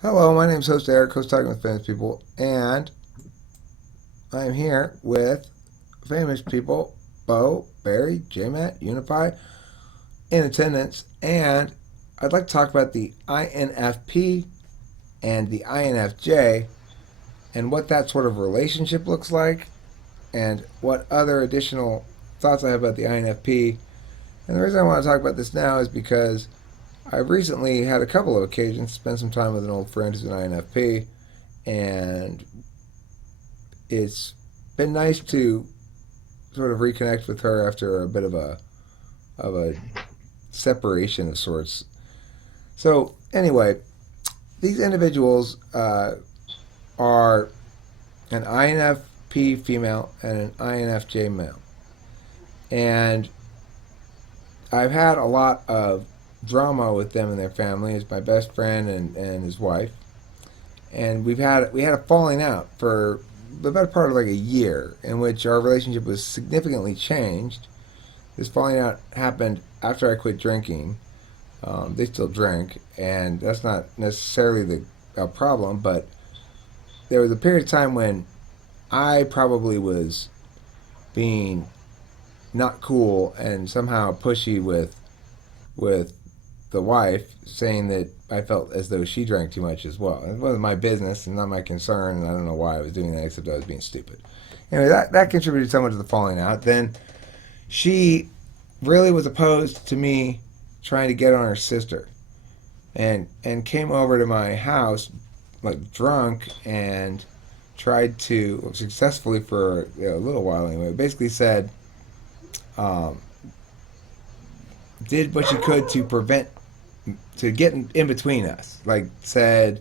Hello, my name is host Eric, host Talking with Famous People, and I am here with famous people Bo, Barry, JMatt, Unify in attendance, and I'd like to talk about the INFP and the INFJ and what that sort of relationship looks like, and what other additional thoughts I have about the INFP. And the reason I want to talk about this now is because I've recently had a couple of occasions to spend some time with an old friend who's an INFP, and it's been nice to sort of reconnect with her after a bit of a separation of sorts. So anyway, these individuals are an INFP female and an INFJ male, and I've had a lot of drama with them and their family. It's my best friend and his wife, and we had a falling out for the better part of like a year in which our relationship was significantly changed. This falling out happened after I quit drinking. They still drink, and that's not necessarily the problem, but there was a period of time when I probably was being not cool and somehow pushy with the wife, saying that I felt as though she drank too much as well. It wasn't my business and not my concern, and I don't know why I was doing that except I was being stupid. Anyway, that contributed somewhat to the falling out. Then she really was opposed to me trying to get on her sister, and came over to my house like drunk and tried to successfully for a little while anyway. Basically said, um, did what she could to prevent to get in between us. Like said,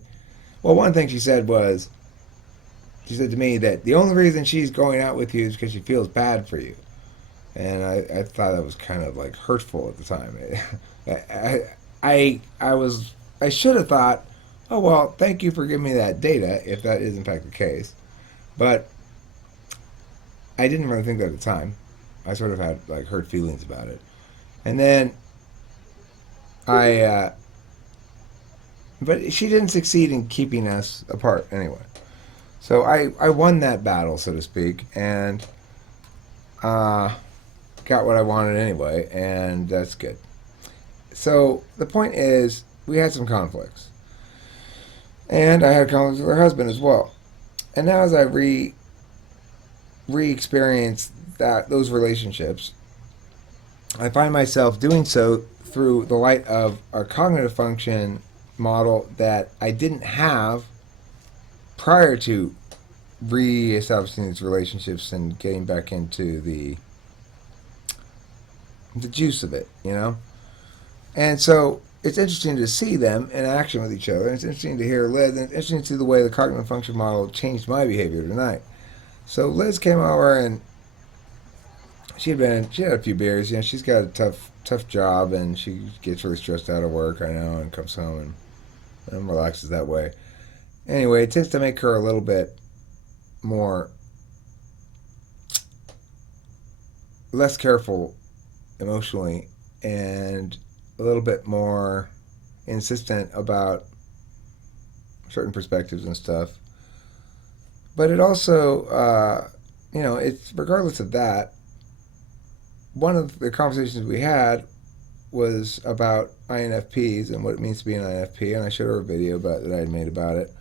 well, one thing she said was she said to me that the only reason she's going out with you is because she feels bad for you. And I thought that was kind of like hurtful at the time. I was I should have thought, oh well, thank you for giving me that data if that is in fact the case, but I didn't really think that at the time. I sort of had like hurt feelings about it, and then I but she didn't succeed in keeping us apart anyway. So I won that battle, so to speak, and uh, got what I wanted anyway, and that's good. So the point is, we had some conflicts, and I had conflicts with her husband as well. And now, as I re-experience that those relationships, I find myself doing so through the light of a cognitive function model that I didn't have prior to re-establishing these relationships and getting back into the juice of it, you know. And so it's interesting to see them in action with each other. It's interesting to hear Liz, and it's interesting to see the way the cognitive function model changed my behavior tonight. So Liz came over and she had a few beers. You know, she's got a tough job and she gets really stressed out at work. I know, and comes home and relaxes that way. Anyway, it tends to make her a little bit more less careful emotionally and a little bit more insistent about certain perspectives and stuff. But it also, it's regardless of that. One of the conversations we had was about INFPs and what it means to be an INFP, and I showed her a video about that I had made about it,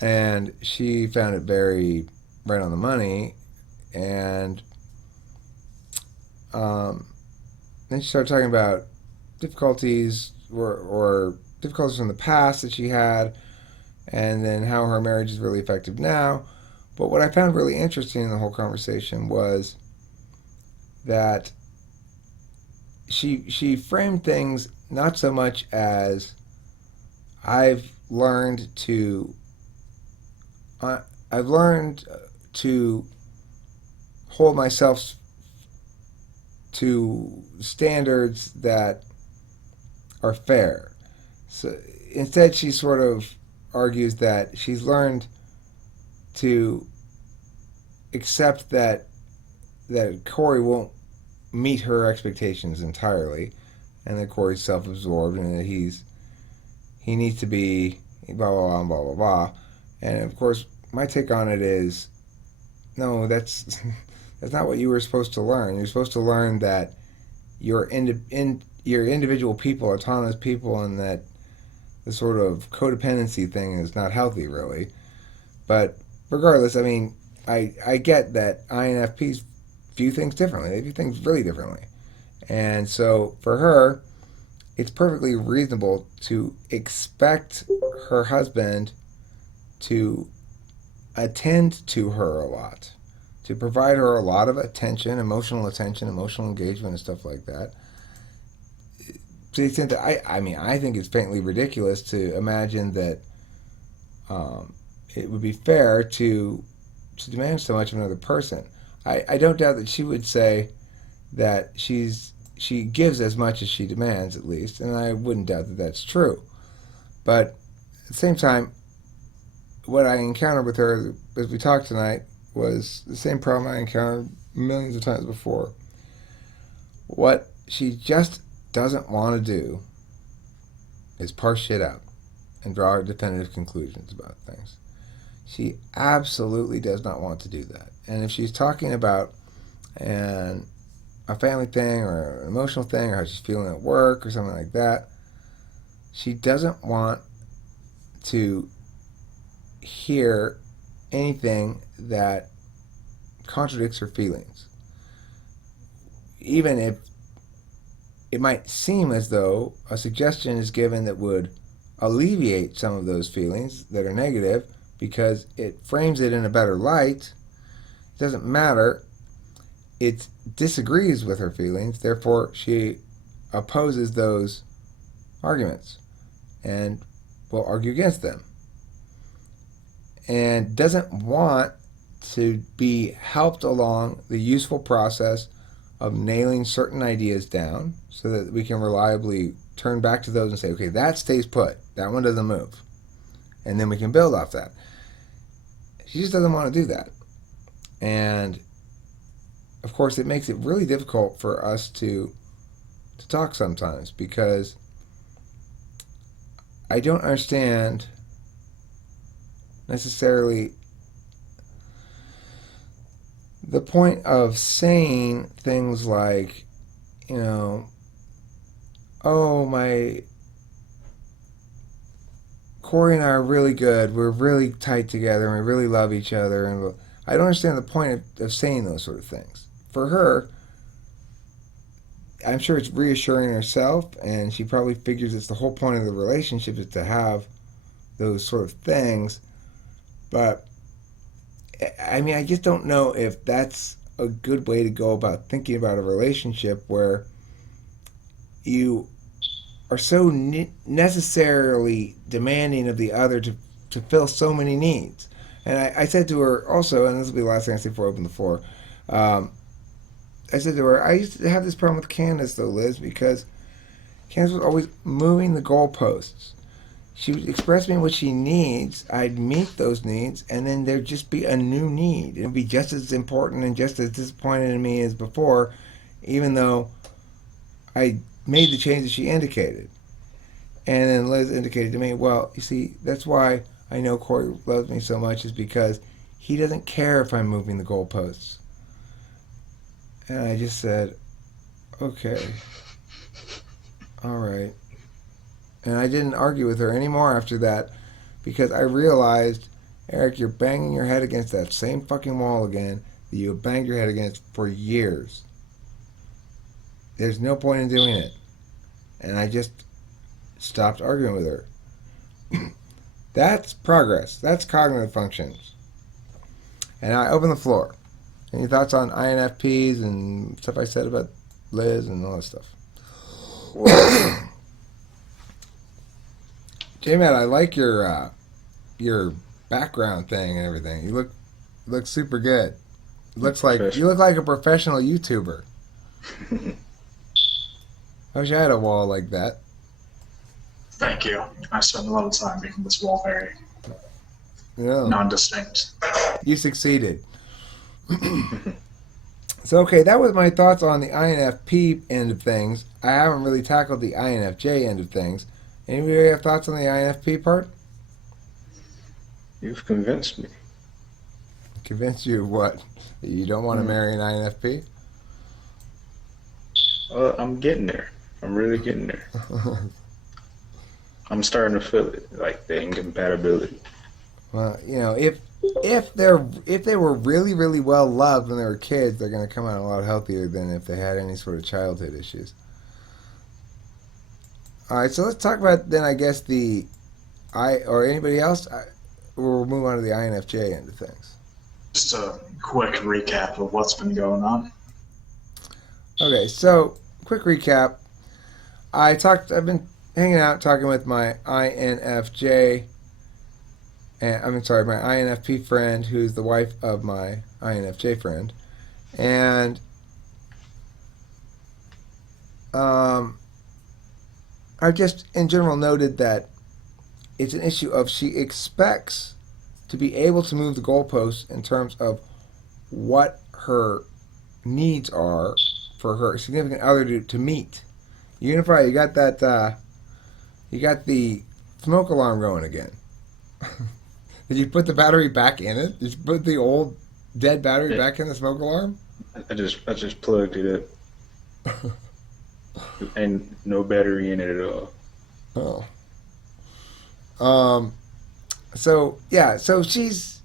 and she found it very right on the money, and um, then she started talking about difficulties or difficulties from the past that she had, and then how her marriage is really effective now. But what I found really interesting in the whole conversation was that she framed things not so much as I've learned to uh, I've learned to hold myself to standards that are fair. So instead, she sort of argues that she's learned to accept that Corey won't meet her expectations entirely, and that Corey's self-absorbed, and that he needs to be. blah, blah, blah, blah, blah, blah. And of course, my take on it is, no, that's that's not what you were supposed to learn. You're supposed to learn that you're your individual people, autonomous people, and that the sort of codependency thing is not healthy, really. But regardless, I mean, I get that INFPs view things differently. They view things really differently. And so for her, it's perfectly reasonable to expect her husband to attend to her a lot, to provide her a lot of attention, emotional engagement, and stuff like that. To the extent that I think it's faintly ridiculous to imagine that it would be fair to demand so much of another person. I don't doubt that she would say that she gives as much as she demands, at least, and I wouldn't doubt that that's true. But at the same time, what I encountered with her as we talked tonight was the same problem I encountered millions of times before. What she just doesn't want to do is parse shit out and draw definitive conclusions about things. She absolutely does not want to do that. And if she's talking about a family thing or an emotional thing or how she's feeling at work or something like that, she doesn't want to hear anything that contradicts her feelings. Even if it might seem as though a suggestion is given that would alleviate some of those feelings that are negative because it frames it in a better light, it doesn't matter. It disagrees with her feelings, therefore she opposes those arguments and will argue against them. And doesn't want to be helped along the useful process of nailing certain ideas down so that we can reliably turn back to those and say, okay, that stays put. That one doesn't move. And then we can build off that. She just doesn't want to do that. And of course, it makes it really difficult for us to talk sometimes because I don't understand necessarily the point of saying things like, oh, my Corey and I are really good. We're really tight together and we really love each other. And I don't understand the point of saying those sort of things. For her, I'm sure it's reassuring herself, and she probably figures it's the whole point of the relationship is to have those sort of things. But I mean, I just don't know if that's a good way to go about thinking about a relationship where you are so necessarily demanding of the other to fill so many needs. And I said to her also, and this will be the last thing I say before I open the floor, I said to her, I used to have this problem with Candace, though, Liz, because Candace was always moving the goalposts. She would express me what she needs, I'd meet those needs, and then there'd just be a new need. It would be just as important and just as disappointing to me as before, even though I made the changes she indicated. And then Liz indicated to me, well, you see, that's why I know Corey loves me so much, is because he doesn't care if I'm moving the goalposts. And I just said, okay, all right. And I didn't argue with her anymore after that because I realized, Eric, you're banging your head against that same fucking wall again that you have banged your head against for years. There's no point in doing it. And I just stopped arguing with her. That's progress. That's cognitive functions. And I open the floor. Any thoughts on INFPs and stuff I said about Liz and all that stuff? J-Matt, I like your background thing and everything. You look super good. You look like a professional YouTuber. I wish I had a wall like that. Thank you. I spent a lot of time making this wall very non-distinct. You succeeded. So, okay, that was my thoughts on the INFP end of things. I haven't really tackled the INFJ end of things. Anybody have thoughts on the INFP part? You've convinced me. Convince you of what? That you don't want to Mm. marry an INFP? I'm getting there. I'm really getting there. I'm starting to feel it, like the incompatibility. Well, if they were really really well loved when they were kids, they're going to come out a lot healthier than if they had any sort of childhood issues. All right, so let's talk about then. I guess the I or anybody else. We'll move on to the INFJ end of things. Just a quick recap of what's been going on. Okay, so quick recap. I've been hanging out talking with my INFJ. And I'm sorry, my INFP friend, who's the wife of my INFJ friend, and I just in general noted that it's an issue of she expects to be able to move the goalposts in terms of what her needs are for her significant other to meet. Unify, you got that. You got the smoke alarm going again. Did you put the battery back in it? Did you put the old dead battery Yeah, back in the smoke alarm? I just plugged it up, and no battery in it at all. Oh. Um. So yeah. So she's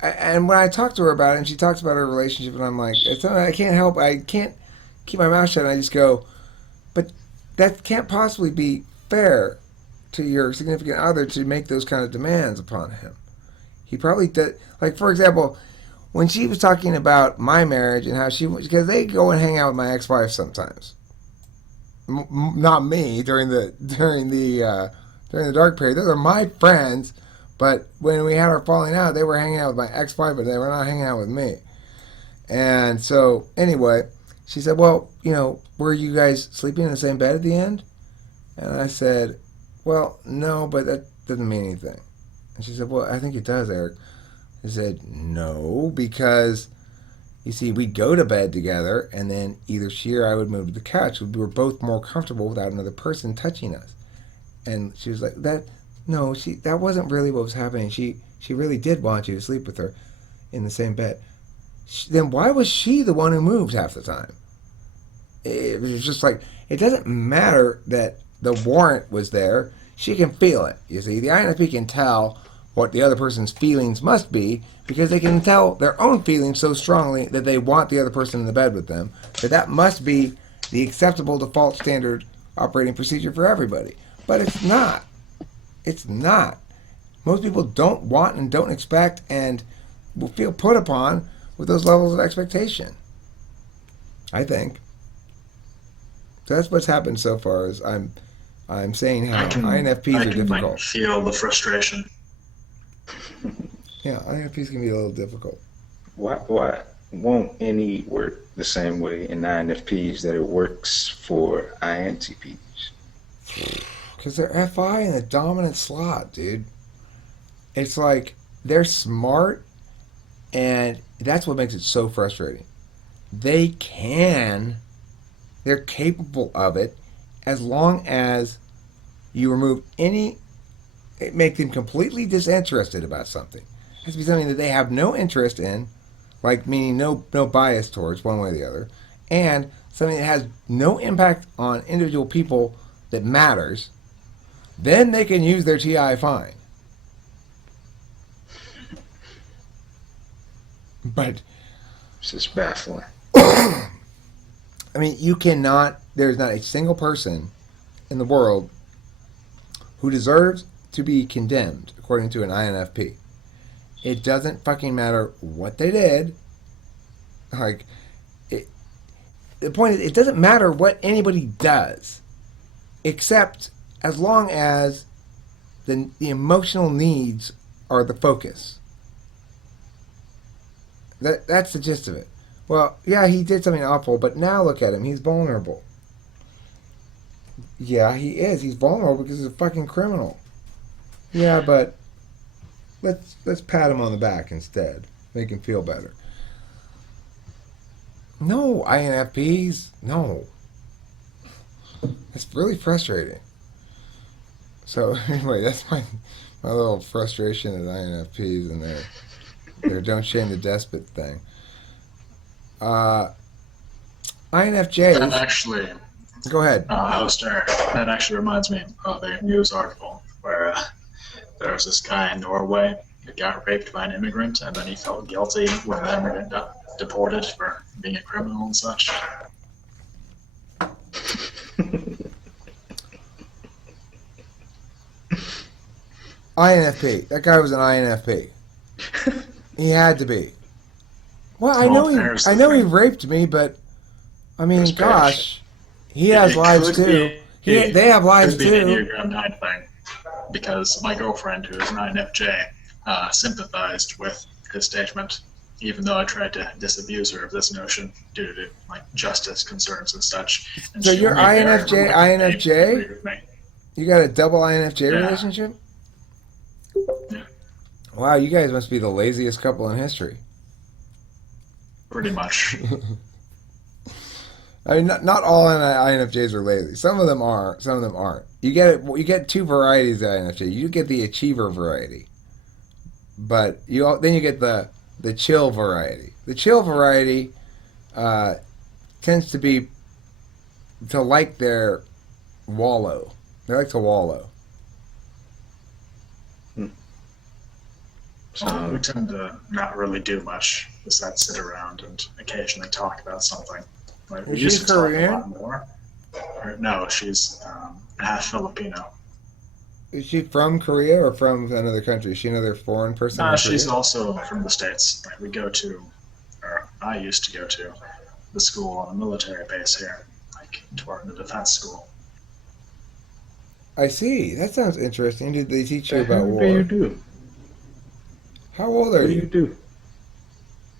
and when I talk to her about it, and she talks about her relationship, and I'm like, it's something I can't help. I can't keep my mouth shut. And I just go, but that can't possibly be fair to your significant other to make those kind of demands upon him. He probably did. Like for example, when she was talking about my marriage and how she because they go and hang out with my ex-wife sometimes. Not me during the dark period. Those are my friends. But when we had our falling out, they were hanging out with my ex-wife, but they were not hanging out with me. And so anyway, she said, "Well, were you guys sleeping in the same bed at the end?" And I said, "Well, no, but that doesn't mean anything." And she said, "Well, I think it does, Eric." I said, "No, because you see, we'd go to bed together, and then either she or I would move to the couch. We were both more comfortable without another person touching us." And she was like, "That, no, that wasn't really what was happening. She really did want you to sleep with her in the same bed. Then why was she the one who moved half the time?" It was just like it doesn't matter that the warrant was there. She can feel it. You see, the INFP can tell what the other person's feelings must be because they can tell their own feelings so strongly that they want the other person in the bed with them. That must be the acceptable default standard operating procedure for everybody. But it's not. It's not. Most people don't want and don't expect and will feel put upon with those levels of expectation. I think. So that's what's happened so far. Is I'm saying I how can INFPs I are can like difficult. feel the frustration. Yeah, INFPs can be a little difficult. Why won't any work the same way in INFPs that it works for INTPs? Because they're FI in the dominant slot, dude. It's like they're smart, and that's what makes it so frustrating. They can, they're capable of it as long as you remove make them completely disinterested about something. It has to be something that they have no interest in, like meaning no bias towards one way or the other, and something that has no impact on individual people that matters. Then they can use their TI fine. But It's just baffling. I mean, you cannot. There's not a single person in the world who deserves to be condemned, according to an INFP. It doesn't fucking matter what they did. Like, it, the point is, it doesn't matter what anybody does, except as long as the emotional needs are the focus. That's the gist of it. Well, yeah, he did something awful, but now look at him. He's vulnerable. Yeah, he is. He's vulnerable because he's a fucking criminal. Yeah, but let's pat him on the back instead. Make him feel better. No, INFPs. No. It's really frustrating. So anyway, that's my little frustration at INFPs and their don't shame the despot thing. Uh, That INFJs. actually, Go ahead. host Eric, that actually reminds me of a news article where there was this guy in Norway who got raped by an immigrant, and then he felt guilty when the immigrant got deported for being a criminal and such. INFP. That guy was an INFP. He had to be. Well, Well, there's I the know he thing. raped me, but I mean, There's gosh, he It has lives could too. be, They have lives could be an too. Enneagram 9 thing, because my girlfriend, who is an INFJ, sympathized with his statement, even though I tried to disabuse her of this notion due to like justice concerns and such. And So she you're only very INFJ, reluctantly INFJ? agreed with me. You got a double INFJ Yeah. relationship? Yeah. Wow, you guys must be the laziest couple in history. Pretty much. I mean, not all INFJs are lazy. Some of them are. Some of them aren't. You get two varieties of INFJ. You get the achiever variety, but then you get the chill variety. The chill variety tends to like their wallow. They like to wallow. So we tend to not really do much besides sit around and occasionally talk about something. Like, we Is used she to talk a Korean? lot more. No, she's half Filipino. Is she from Korea or from another country? Is she another foreign person? In She's Korea? also from the States. Like, we go to, or I used to go to, the school on a military base here, like toward the defense school. I see. That sounds interesting. Did they teach you The about hell war? do you do? How old are What do you you? do?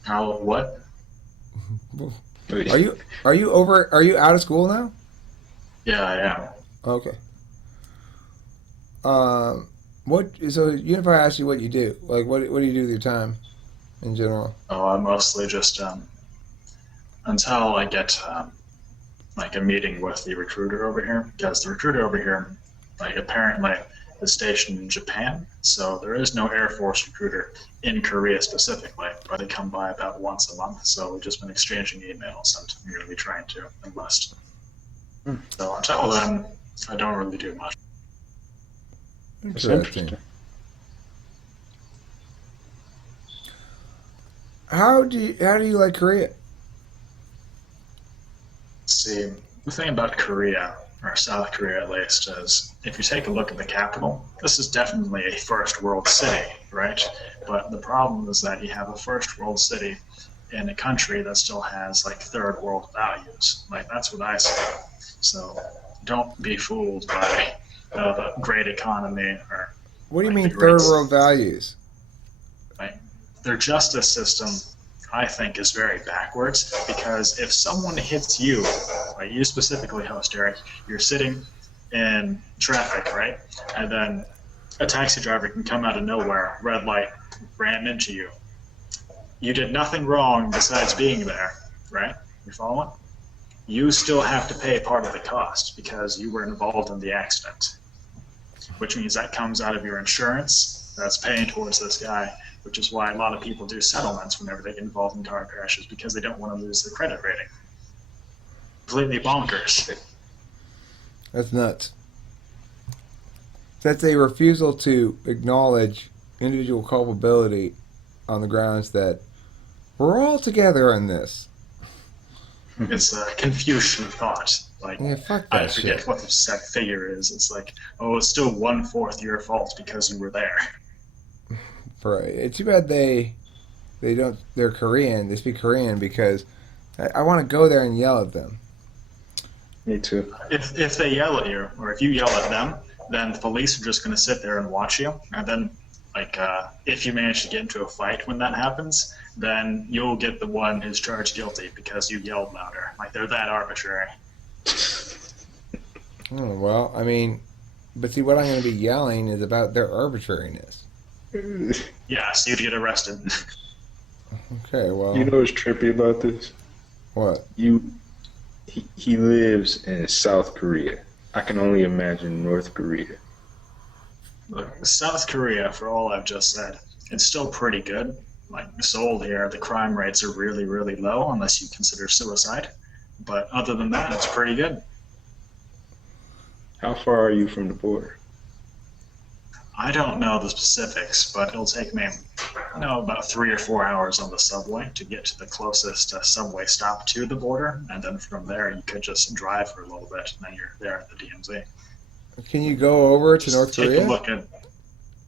How, what? Are you out of school now? Yeah, I am. Okay. What? So Unify asked you what you do. Like, what do you do with your time in general? Oh, I mostly just, until I get, like a meeting with the recruiter over here, because the recruiter over here, like apparently is stationed in Japan, so there is no Air Force recruiter in Korea specifically, but they come by about once a month, so we've just been exchanging emails and merely trying to enlist. So until then, I don't really do much. That's Interesting. interesting. How do you like Korea? See, the thing about Korea, or South Korea at least, is if you take a look at the capital, this is definitely a first world city, right? But the problem is that you have a first world city in a country that still has like third world values. Like, that's what I say. So don't be fooled by the great economy or What do you like mean the great, third world values? like, their justice system. I think is very backwards, because if someone hits you, like you specifically, host Eric, you're sitting in traffic, right? And then a taxi driver can come out of nowhere, red light, ran into you. You did nothing wrong besides being there, right? You following? You still have to pay part of the cost because you were involved in the accident, which means that comes out of your insurance that's paying towards this guy, which is why a lot of people do settlements whenever they get involved in car crashes, because they don't want to lose their credit rating. Completely bonkers. That's nuts. That's a refusal to acknowledge individual culpability on the grounds that we're all together in this. It's a Confucian thought. Like, Yeah, fuck I that forget shit. what the set figure is. It's like, oh, it's still 1/4 your fault because you were there. Right. It's too bad they're Korean. They speak Korean because I want to go there and yell at them. Me too. If they yell at you, or if you yell at them, then the police are just going to sit there and watch you. And then, like, if you manage to get into a fight when that happens, then you'll get the one who's charged guilty because you yelled louder. Like, they're that arbitrary. Oh, well, I mean, but see, what I'm going to be yelling is about their arbitrariness. Yeah, so you'd get arrested. Okay, well, You know what's trippy about this? what? He lives in South Korea. I can only imagine North Korea. Look, South Korea, for all I've just said, it's still pretty good. Like Seoul here, the crime rates are really, really low unless you consider suicide. But other than that, it's pretty good. How far are you from the border? I don't know the specifics, but it'll take me, about 3 or 4 hours on the subway to get to the closest subway stop to the border, and then from there you could just drive for a little bit, and then you're there at the DMZ. Can you go over to Just North take Korea? a look at.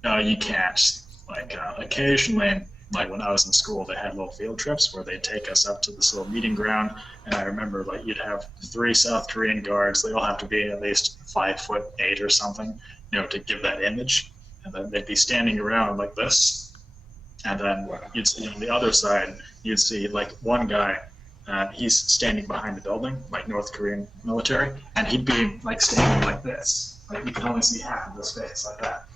No, you can't. Like occasionally, like when I was in school, they had little field trips where they'd take us up to this little meeting ground, and I remember like you'd have 3 South Korean guards. They all have to be at least 5'8" or something, to give that image, and then they'd be standing around like this, and then Wow. you'd see on the other side, you'd see like one guy. He's standing behind the building, like North Korean military, and he'd be like standing like this. Like you can only see half of his face like that.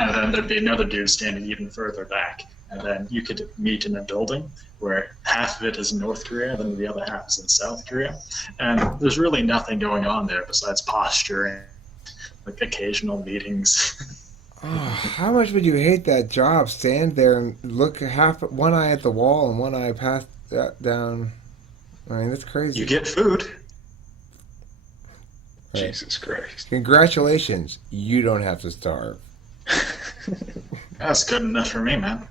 And then there'd be another dude standing even further back. And then you could meet in a building where half of it is in North Korea, then the other half is in South Korea. And there's really nothing going on there besides posturing, like occasional meetings. Oh, how much would you hate that job? Stand there and look one eye at the wall and one eye past that down. I mean, that's crazy. You get food. Right. Jesus Christ. Congratulations, you don't have to starve. That's good enough for me, man.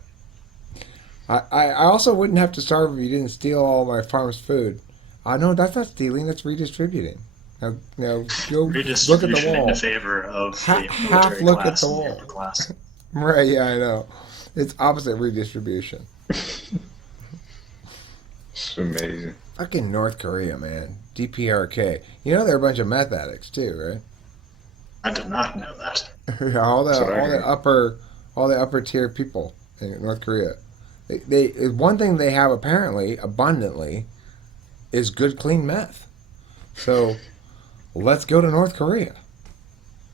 I also wouldn't have to starve if you didn't steal all my farm's food. No, that's not stealing. That's redistributing. Now go look at the Redistribution in wall. favor of the Half military look at class the and the wall. upper class. Right? Yeah, I know. It's opposite redistribution. It's amazing. Fucking North Korea, man. DPRK. You know they're a bunch of meth addicts too, right? I did not know that. all That's what I heard. the upper tier people in North Korea. They one thing they have apparently abundantly is good clean meth. So let's go to North Korea.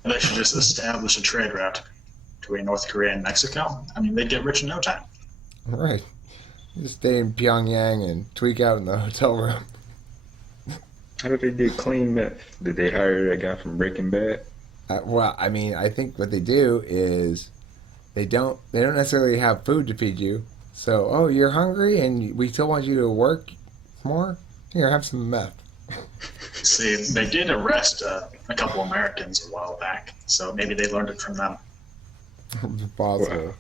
They should just establish a trade route between North Korea and Mexico. I mean, they'd get rich in no time. Right. Just stay in Pyongyang and tweak out in the hotel room. How did they get clean meth? Did they hire that guy from Breaking Bad? Well, I mean, I think what they do is they don't necessarily have food to feed you. So, oh, you're hungry and we still want you to work more? Here, have some meth. See, they did arrest a couple Americans a while back, so maybe they learned it from them. Possible.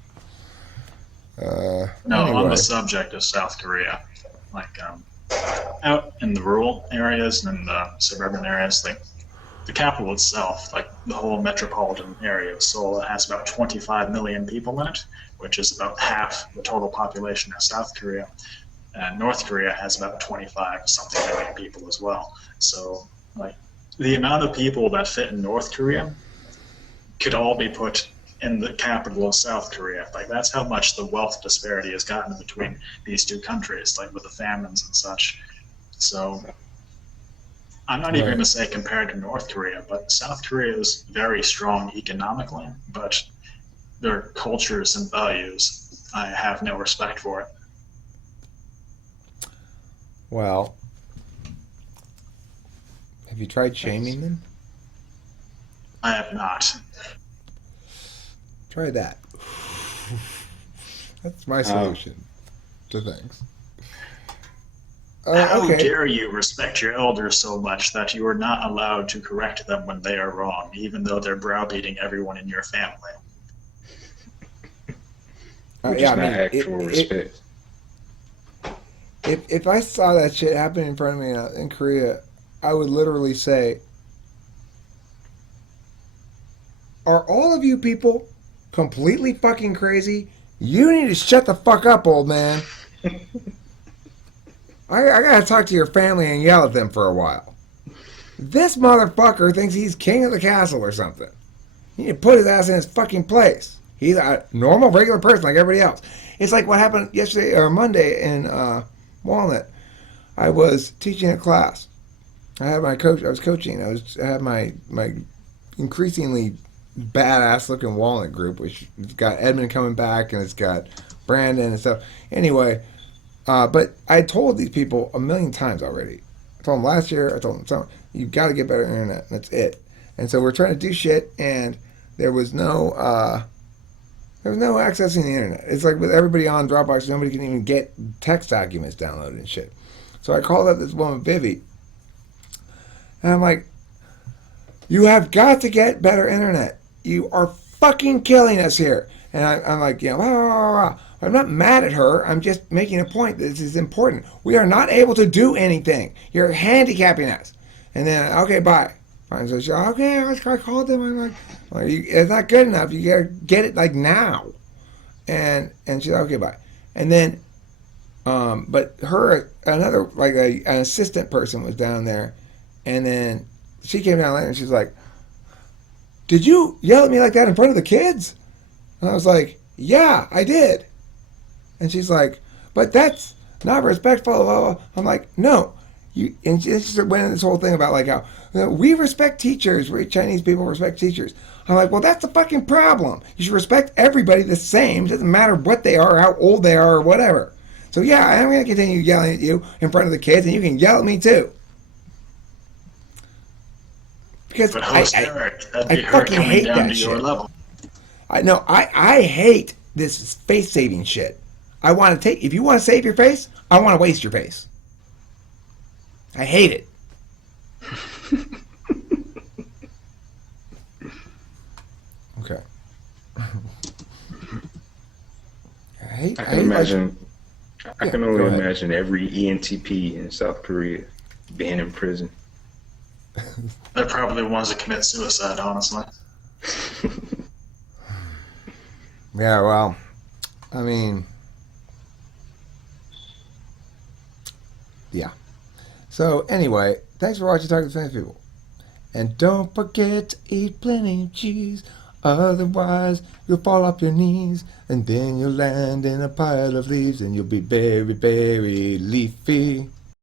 No, on Anyway. the subject of South Korea, like out in the rural areas and in the suburban areas, like the capital itself, like the whole metropolitan area of Seoul, has about 25 million people in it, which is about half the total population of South Korea. And North Korea has about 25 something million people as well. So, like, the amount of people that fit in North Korea could all be put in the capital of South Korea. Like, that's how much the wealth disparity has gotten between these two countries, like with the famines and such. So, I'm not even Right. going to say compared to North Korea, but South Korea is very strong economically, but their cultures and values, I have no respect for it. Well, have you tried shaming them? I have not. Try that. That's my solution to things. How Okay. dare you respect your elders so much that you are not allowed to correct them when they are wrong, even though they're browbeating everyone in your family? Which Yeah, is I not mean, actual respect. if I saw that shit happen in front of me in Korea, I would literally say, "Are all of you people completely fucking crazy? You need to shut the fuck up, old man. I gotta talk to your family and yell at them for a while. This motherfucker thinks he's king of the castle or something. He need to put his ass in his fucking place. He's a normal, regular person like everybody else." It's like what happened yesterday or Monday in Walnut. I was teaching a class. I had my coach. I was coaching. I had my increasingly badass looking Walnut group, which it's got Edmund coming back and it's got Brandon and stuff. Anyway, but I told these people a million times already. I told them last year. I told them, you got to get better internet. That's it. And so we're trying to do shit, and there was no accessing the internet. It's like with everybody on Dropbox, nobody can even get text documents downloaded and shit. So I called up this woman, Vivi, and I'm like, you have got to get better internet. You are fucking killing us here. And I'm like, blah, blah, blah, blah. I'm not mad at her. I'm just making a point that this is important. We are not able to do anything. You're handicapping us. And then, okay, bye. Fine. So she's like, okay, I called them. I'm like, well, it's not good enough. You gotta get it like now. And she's like, okay, bye. And then, but another, like an assistant person was down there. And then she came down later and she's like, did you yell at me like that in front of the kids? And I was like, yeah, I did. And she's like, but that's not respectful. Blah, blah. I'm like, no. And she just went into this whole thing about like how we respect teachers. We Chinese people respect teachers. I'm like, well, that's the fucking problem. You should respect everybody the same. It doesn't matter what they are, how old they are, or whatever. So yeah, I'm going to continue yelling at you in front of the kids, and you can yell at me too. Because but host Eric, that'd be her fucking coming hate down that to your shit. level. I hate this face saving shit. I want to if you want to save your face, I want to waste your face. I hate it. Okay. I can imagine. I can only imagine every ENTP in South Korea being in prison. They're probably ones that commit suicide, honestly. Yeah, well, I mean, yeah. So anyway, thanks for watching Talking to Famous People. And don't forget to eat plenty of cheese, otherwise you'll fall off your knees, and then you'll land in a pile of leaves, and you'll be very, very leafy.